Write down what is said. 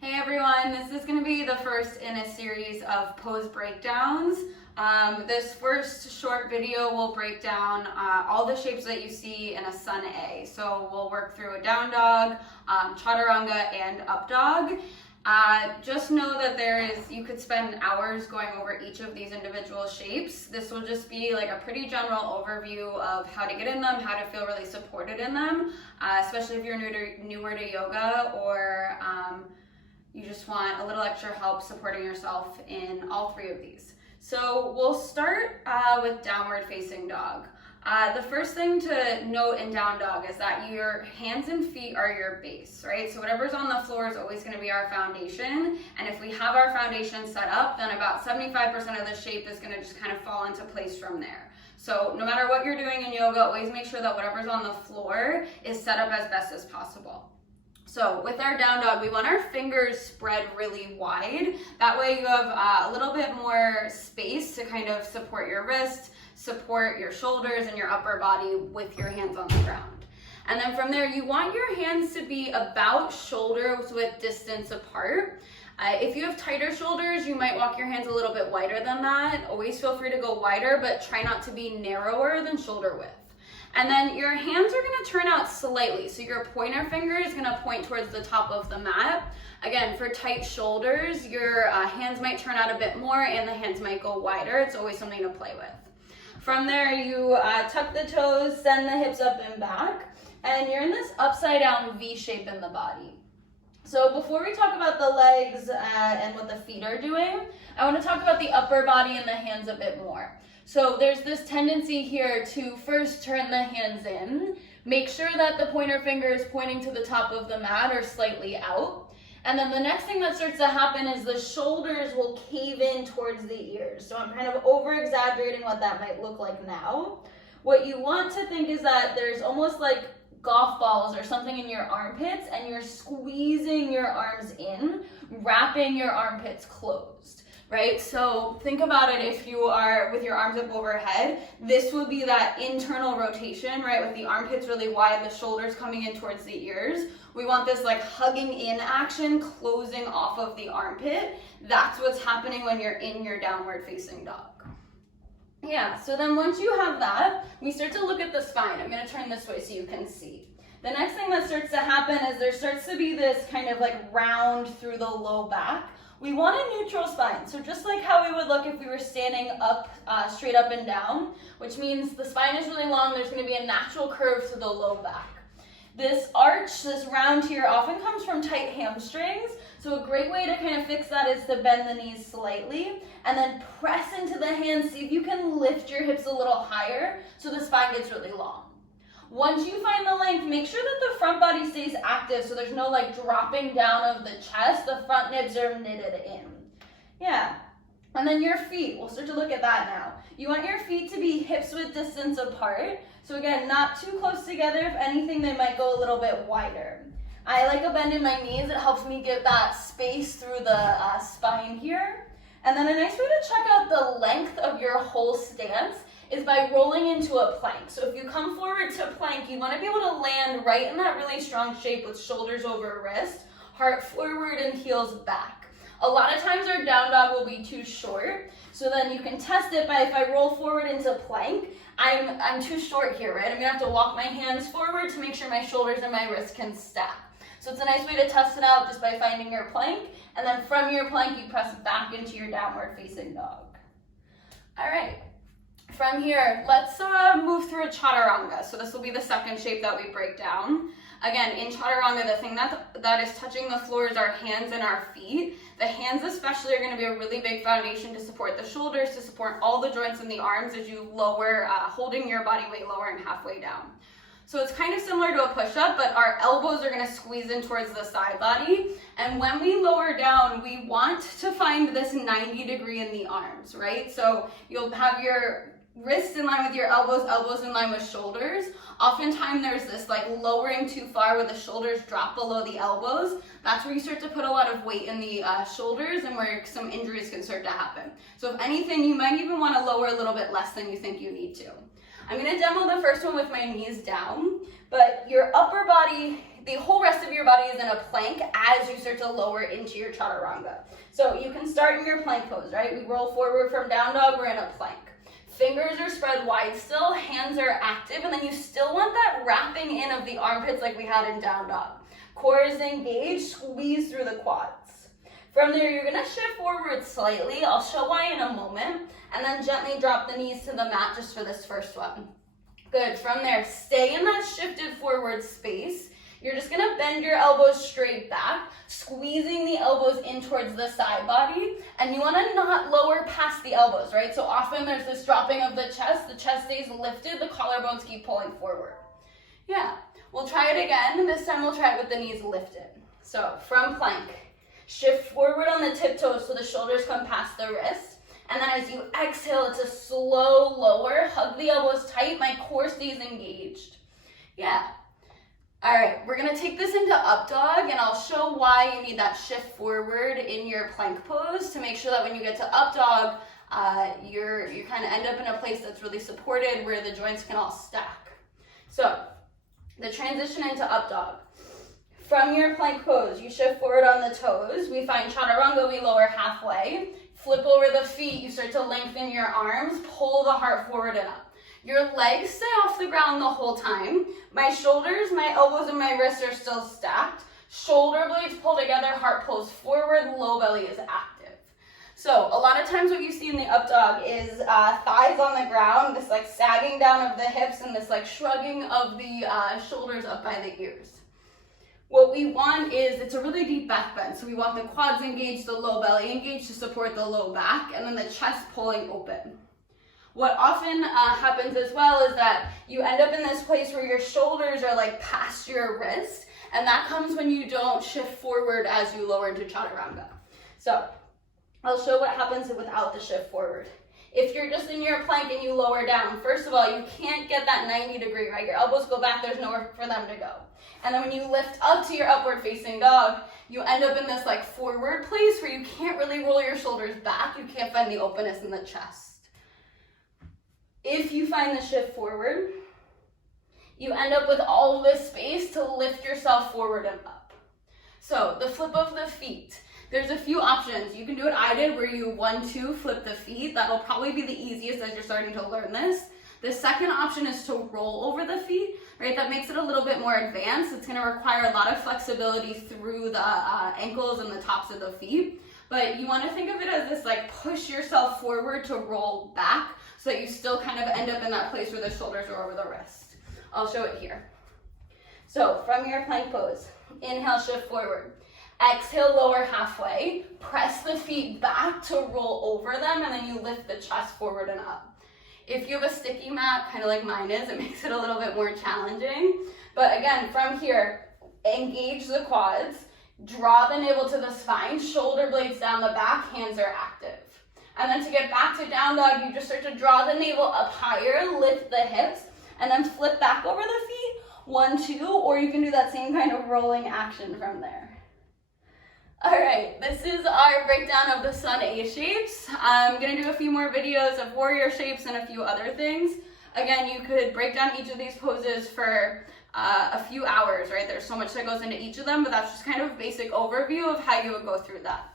Hey everyone, this is going to be the first in a series of pose breakdowns. This first short video will break down all the shapes that you see in a sun A. So we'll work through a down dog, chaturanga, and up dog. Just know that you could spend hours going over each of these individual shapes. This will just be like a pretty general overview of how to get in them, how to feel really supported in them, especially if you're newer to yoga or you just want a little extra help supporting yourself in all three of these. So we'll start with downward facing dog. The first thing to note in down dog is that your hands and feet are your base, right? So whatever's on the floor is always going to be our foundation. And if we have our foundation set up, then about 75% of the shape is going to just kind of fall into place from there. So no matter what you're doing in yoga, always make sure that whatever's on the floor is set up as best as possible. So with our down dog, we want our fingers spread really wide. That way you have a little bit more space to kind of support your wrist, support your shoulders and your upper body with your hands on the ground. And then from there, you want your hands to be about shoulders width distance apart. If you have tighter shoulders, you might walk your hands a little bit wider than that. Always feel free to go wider, but try not to be narrower than shoulder width. And then your hands are going to turn out slightly. So your pointer finger is going to point towards the top of the mat. Again, for tight shoulders, your hands might turn out a bit more and the hands might go wider. It's always something to play with. From there, you tuck the toes, send the hips up and back, and you're in this upside down V shape in the body. So before we talk about the legs and what the feet are doing, I want to talk about the upper body and the hands a bit more. So there's this tendency here to first turn the hands in, make sure that the pointer finger is pointing to the top of the mat or slightly out. And then the next thing that starts to happen is the shoulders will cave in towards the ears. So I'm kind of over exaggerating what that might look like now. What you want to think is that there's almost like golf balls or something in your armpits and you're squeezing your arms in, wrapping your armpits closed. Right? So think about it if you are with your arms up overhead, this would be that internal rotation, right? With the armpits really wide, the shoulders coming in towards the ears. We want this like hugging in action, closing off of the armpit. That's what's happening when you're in your downward facing dog. Yeah, so then once you have that, we start to look at the spine. I'm going to turn this way so you can see. The next thing that starts to happen is there starts to be this kind of like round through the low back. We want a neutral spine, so just like how we would look if we were standing up, straight up and down, which means the spine is really long, there's going to be a natural curve to the low back. This arch, this round here, often comes from tight hamstrings, so a great way to kind of fix that is to bend the knees slightly, and then press into the hands, see if you can lift your hips a little higher so the spine gets really long. Once you find the length, make sure that the front body stays active so there's no like dropping down of the chest. The front ribs are knitted in. Yeah. And then your feet, we'll start to look at that now. You want your feet to be hips width distance apart. So again, not too close together. If anything, they might go a little bit wider. I like a bend in my knees. It helps me get that space through the spine here. And then a nice way to check out the length of your whole stance is by rolling into a plank. So if you come forward to plank, you want to be able to land right in that really strong shape with shoulders over wrist, heart forward and heels back. A lot of times our down dog will be too short, so then you can test it by if I roll forward into plank, I'm too short here, right? I'm gonna have to walk my hands forward to make sure my shoulders and my wrists can stack. So it's a nice way to test it out just by finding your plank, and then from your plank you press back into your downward facing dog. All right. From here, let's move through a chaturanga. So this will be the second shape that we break down. Again, in chaturanga, the thing that is touching the floor is our hands and our feet. The hands especially are going to be a really big foundation to support the shoulders, to support all the joints in the arms as you lower, holding your body weight lower and halfway down. So it's kind of similar to a push-up, but our elbows are going to squeeze in towards the side body. And when we lower down, we want to find this 90 degree in the arms, right? So you'll have your wrists in line with your elbows, elbows in line with shoulders. Oftentimes there's this like lowering too far where the shoulders drop below the elbows. That's where you start to put a lot of weight in the shoulders and where some injuries can start to happen. So if anything, you might even want to lower a little bit less than you think you need to. I'm going to demo the first one with my knees down, but your upper body the whole rest of your body is in a plank as you start to lower into your chaturanga. So you can start in your plank pose, right? We roll forward from down dog, we're in a plank. Fingers are spread wide still, hands are active, and then you still want that wrapping in of the armpits like we had in down dog. Core is engaged, squeeze through the quads. From there, you're gonna shift forward slightly. I'll show why in a moment, and then gently drop the knees to the mat just for this first one. Good, from there, stay in that shifted forward space. You're just gonna bend your elbows straight back, squeezing the elbows in towards the side body, and you wanna not lower past the elbows, right? So often there's this dropping of the chest stays lifted, the collarbones keep pulling forward. Yeah, we'll try it again. This time we'll try it with the knees lifted. So from plank, shift forward on the tiptoes so the shoulders come past the wrist. And then as you exhale, it's a slow lower. Hug the elbows tight, my core stays engaged. Yeah. All right, we're gonna take this into up dog, and I'll show why you need that shift forward in your plank pose to make sure that when you get to up dog, you kind of end up in a place that's really supported where the joints can all stack. So the transition into up dog. From your plank pose, you shift forward on the toes. We find chaturanga, we lower halfway. Flip over the feet, you start to lengthen your arms, pull the heart forward and up. Your legs stay off the ground the whole time. My shoulders, my elbows, and my wrists are still stacked. Shoulder blades pull together, heart pulls forward, low belly is active. So a lot of times what you see in the up dog is thighs on the ground, this like sagging down of the hips and this like shrugging of the shoulders up by the ears. What we want is, it's a really deep back bend, so we want the quads engaged, the low belly engaged to support the low back, and then the chest pulling open. What often happens as well is that you end up in this place where your shoulders are like past your wrist, and that comes when you don't shift forward as you lower into chaturanga. So I'll show what happens without the shift forward. If you're just in your plank and you lower down, first of all, you can't get that 90 degree, right? Your elbows go back, there's nowhere for them to go. And then when you lift up to your upward facing dog, you end up in this like forward place where you can't really roll your shoulders back, you can't find the openness in the chest. If you find the shift forward, you end up with all this space to lift yourself forward and up. So the flip of the feet, there's a few options. You can do what I did where you 1-2 flip the feet. That'll probably be the easiest as you're starting to learn this. The second option is to roll over the feet, right? That makes it a little bit more advanced. It's gonna require a lot of flexibility through the ankles and the tops of the feet. But you wanna think of it as this like push yourself forward to roll back so that you still kind of end up in that place where the shoulders are over the wrist. I'll show it here. So from your plank pose, inhale, shift forward. Exhale, lower halfway. Press the feet back to roll over them, and then you lift the chest forward and up. If you have a sticky mat, kind of like mine is, it makes it a little bit more challenging. But again, from here, engage the quads, draw the navel to the spine, shoulder blades down the back, hands are active. And then to get back to down dog, you just start to draw the navel up higher, lift the hips, and then flip back over the feet, 1-2, or you can do that same kind of rolling action from there. All right, this is our breakdown of the sun A shapes. I'm gonna do a few more videos of warrior shapes and a few other things. Again, you could break down each of these poses for a few hours, right? There's so much that goes into each of them, but that's just kind of a basic overview of how you would go through that.